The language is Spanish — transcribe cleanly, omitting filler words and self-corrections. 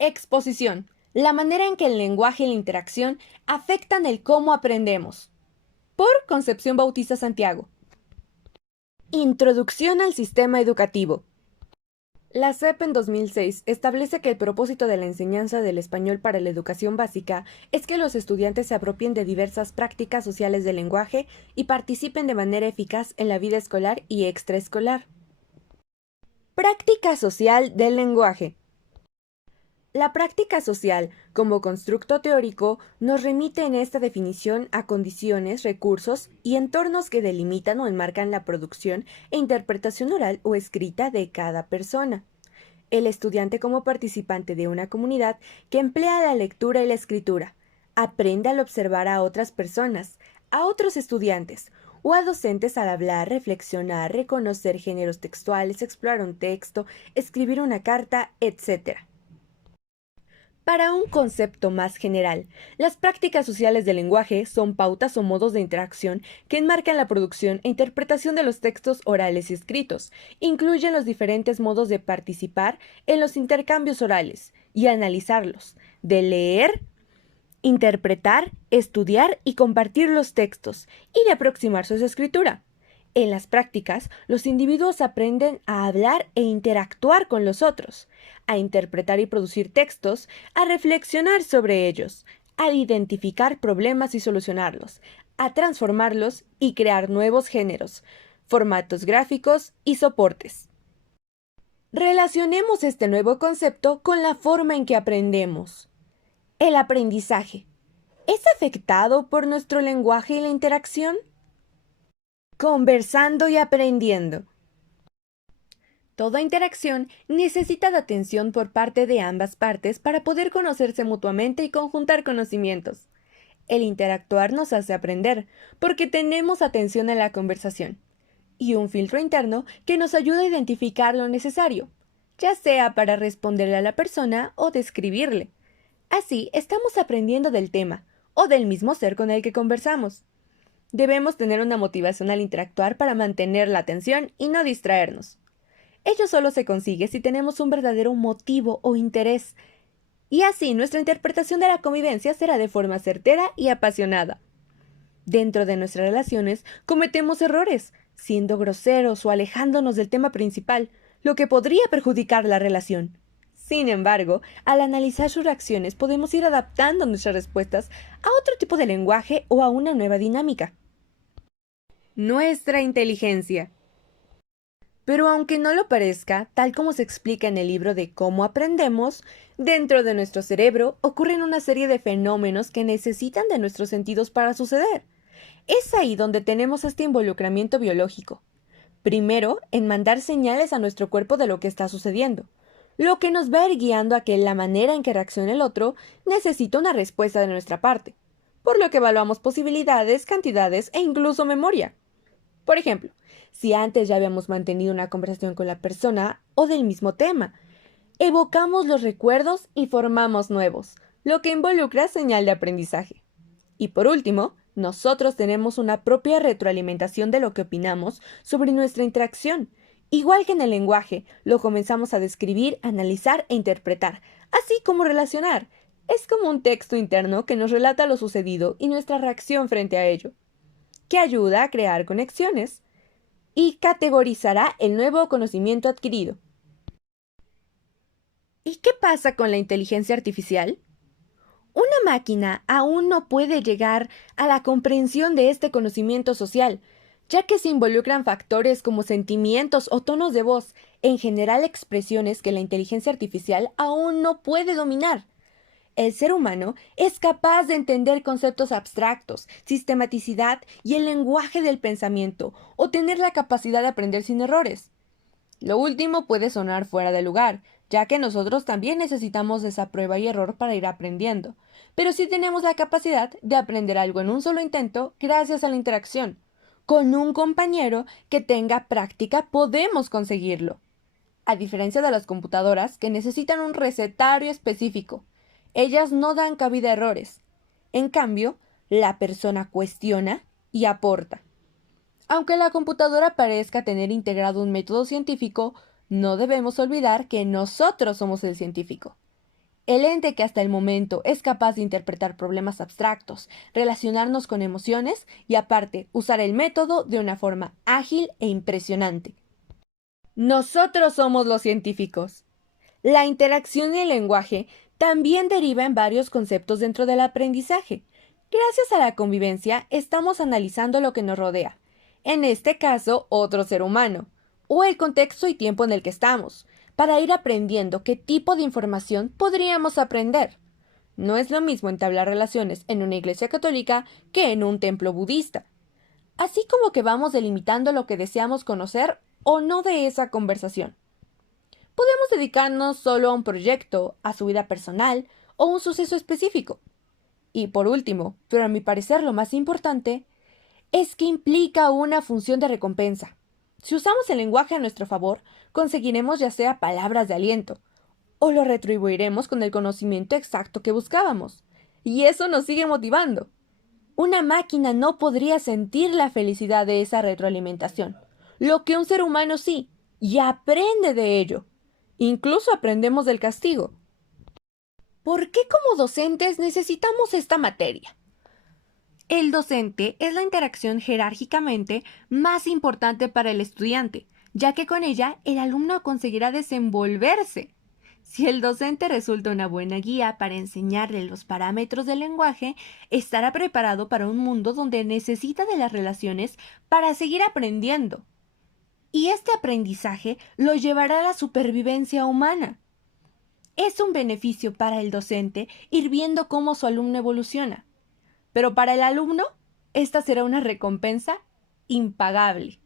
Exposición. La manera en que el lenguaje y la interacción afectan el cómo aprendemos. Por Concepción Bautista Santiago. Introducción al sistema educativo. La SEP en 2006 establece que el propósito de la enseñanza del español para la educación básica es que los estudiantes se apropien de diversas prácticas sociales del lenguaje y participen de manera eficaz en la vida escolar y extraescolar. Práctica social del lenguaje. La práctica social, como constructo teórico, nos remite en esta definición a condiciones, recursos y entornos que delimitan o enmarcan la producción e interpretación oral o escrita de cada persona. El estudiante como participante de una comunidad que emplea la lectura y la escritura, aprende al observar a otras personas, a otros estudiantes o a docentes al hablar, reflexionar, reconocer géneros textuales, explorar un texto, escribir una carta, etc. Para un concepto más general, las prácticas sociales del lenguaje son pautas o modos de interacción que enmarcan la producción e interpretación de los textos orales y escritos. Incluyen los diferentes modos de participar en los intercambios orales y analizarlos, de leer, interpretar, estudiar y compartir los textos, y de aproximarse a su escritura. En las prácticas, los individuos aprenden a hablar e interactuar con los otros, a interpretar y producir textos, a reflexionar sobre ellos, a identificar problemas y solucionarlos, a transformarlos y crear nuevos géneros, formatos gráficos y soportes. Relacionemos este nuevo concepto con la forma en que aprendemos. El aprendizaje. ¿Es afectado por nuestro lenguaje y la interacción? Conversando y aprendiendo. Toda interacción necesita de atención por parte de ambas partes para poder conocerse mutuamente y conjuntar conocimientos. El interactuar nos hace aprender, porque tenemos atención en la conversación, y un filtro interno que nos ayuda a identificar lo necesario, ya sea para responderle a la persona o describirle. Así estamos aprendiendo del tema, o del mismo ser con el que conversamos. Debemos tener una motivación al interactuar para mantener la atención y no distraernos. Ello solo se consigue si tenemos un verdadero motivo o interés, y así nuestra interpretación de la convivencia será de forma certera y apasionada. Dentro de nuestras relaciones cometemos errores, siendo groseros o alejándonos del tema principal, lo que podría perjudicar la relación. Sin embargo, al analizar sus reacciones podemos ir adaptando nuestras respuestas a otro tipo de lenguaje o a una nueva dinámica. Nuestra inteligencia. Pero aunque no lo parezca, tal como se explica en el libro de Cómo aprendemos, dentro de nuestro cerebro ocurren una serie de fenómenos que necesitan de nuestros sentidos para suceder. Es ahí donde tenemos este involucramiento biológico. Primero, en mandar señales a nuestro cuerpo de lo que está sucediendo, lo que nos va a ir guiando a que la manera en que reacciona el otro necesita una respuesta de nuestra parte, por lo que evaluamos posibilidades, cantidades e incluso memoria. Por ejemplo, si antes ya habíamos mantenido una conversación con la persona o del mismo tema, evocamos los recuerdos y formamos nuevos, lo que involucra señal de aprendizaje. Y por último, nosotros tenemos una propia retroalimentación de lo que opinamos sobre nuestra interacción. Igual que en el lenguaje, lo comenzamos a describir, analizar e interpretar, así como relacionar. Es como un texto interno que nos relata lo sucedido y nuestra reacción frente a ello, que ayuda a crear conexiones y categorizará el nuevo conocimiento adquirido. ¿Y qué pasa con la inteligencia artificial? Una máquina aún no puede llegar a la comprensión de este conocimiento social, ya que se involucran factores como sentimientos o tonos de voz, en general expresiones que la inteligencia artificial aún no puede dominar. El ser humano es capaz de entender conceptos abstractos, sistematicidad y el lenguaje del pensamiento, o tener la capacidad de aprender sin errores. Lo último puede sonar fuera de lugar, ya que nosotros también necesitamos de esa prueba y error para ir aprendiendo, pero sí tenemos la capacidad de aprender algo en un solo intento gracias a la interacción. Con un compañero que tenga práctica podemos conseguirlo. A diferencia de las computadoras que necesitan un recetario específico, ellas no dan cabida a errores. En cambio, la persona cuestiona y aporta. Aunque la computadora parezca tener integrado un método científico, no debemos olvidar que nosotros somos el científico. El ente que hasta el momento es capaz de interpretar problemas abstractos, relacionarnos con emociones y aparte usar el método de una forma ágil e impresionante. Nosotros somos los científicos. La interacción y el lenguaje también deriva en varios conceptos dentro del aprendizaje. Gracias a la convivencia estamos analizando lo que nos rodea, en este caso otro ser humano, o el contexto y tiempo en el que estamos, para ir aprendiendo qué tipo de información podríamos aprender. No es lo mismo entablar relaciones en una iglesia católica que en un templo budista. Así como que vamos delimitando lo que deseamos conocer o no de esa conversación. Podemos dedicarnos solo a un proyecto, a su vida personal o un suceso específico. Y por último, pero a mi parecer lo más importante, es que implica una función de recompensa. Si usamos el lenguaje a nuestro favor, conseguiremos ya sea palabras de aliento, o lo retribuiremos con el conocimiento exacto que buscábamos. Y eso nos sigue motivando. Una máquina no podría sentir la felicidad de esa retroalimentación, lo que un ser humano sí, y aprende de ello. Incluso aprendemos del castigo. ¿Por qué como docentes necesitamos esta materia? El docente es la interacción jerárquicamente más importante para el estudiante, ya que con ella el alumno conseguirá desenvolverse. Si el docente resulta una buena guía para enseñarle los parámetros del lenguaje, estará preparado para un mundo donde necesita de las relaciones para seguir aprendiendo. Y este aprendizaje lo llevará a la supervivencia humana. Es un beneficio para el docente ir viendo cómo su alumno evoluciona. Pero para el alumno, esta será una recompensa impagable.